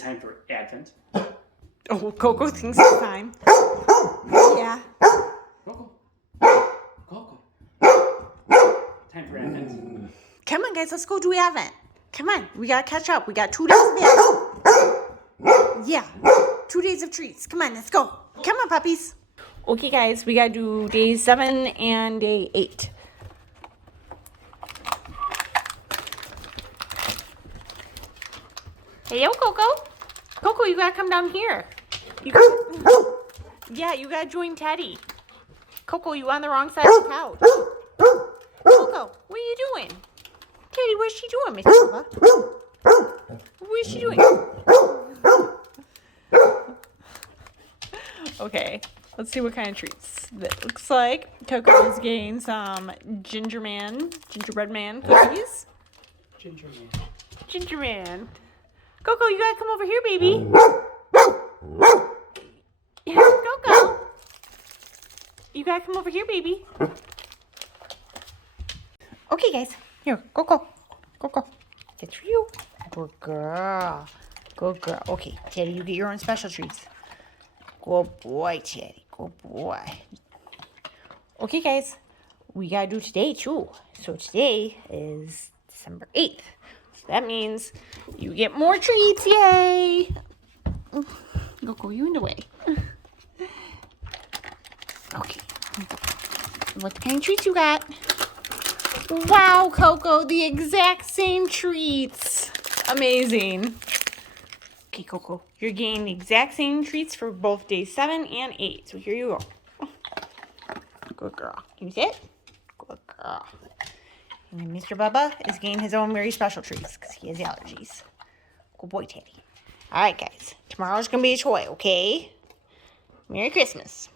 time for Advent? Oh, Coco thinks it's time. Yeah. Coco. Coco. Time for Advent. Come on, guys, let's go do Advent. Come on, we gotta catch up. We got 2 days of Advent. Yeah, 2 days of treats. Come on, let's go. Come on, puppies. Okay, guys, we gotta do day 7 and day 8. Hey, yo, Coco. Coco, you gotta come down here. Yeah, you gotta join Teddy. Coco, you on the wrong side of the couch. Coco, what are you doing? Teddy, what's she doing, Miss Papa? What is she doing? Okay, let's see what kind of treats. That looks like Coco is getting some gingerbread man cookies. Ginger man. Coco, you gotta come over here, baby. Coco. You gotta come over here, baby. Okay, guys. Here, Coco. Coco. It's for you. Good girl. Good girl. Okay, Teddy, you get your own special treats. Good boy, Teddy. Good boy. Okay, guys. We gotta do today, too. So today is December 8th. So that means you get more treats. Yay! Coco, you in the way. Okay. What kind of treats you got? Wow, Coco, the exact same treats. Amazing. Okay, Coco, you're getting the exact same treats for both days 7 and 8. So here you go. Good girl. Can you sit? Good girl. And then Mr. Bubba is getting his own very special treats because he has allergies. Good boy, Teddy. All right, guys. Tomorrow's going to be a toy, okay? Merry Christmas.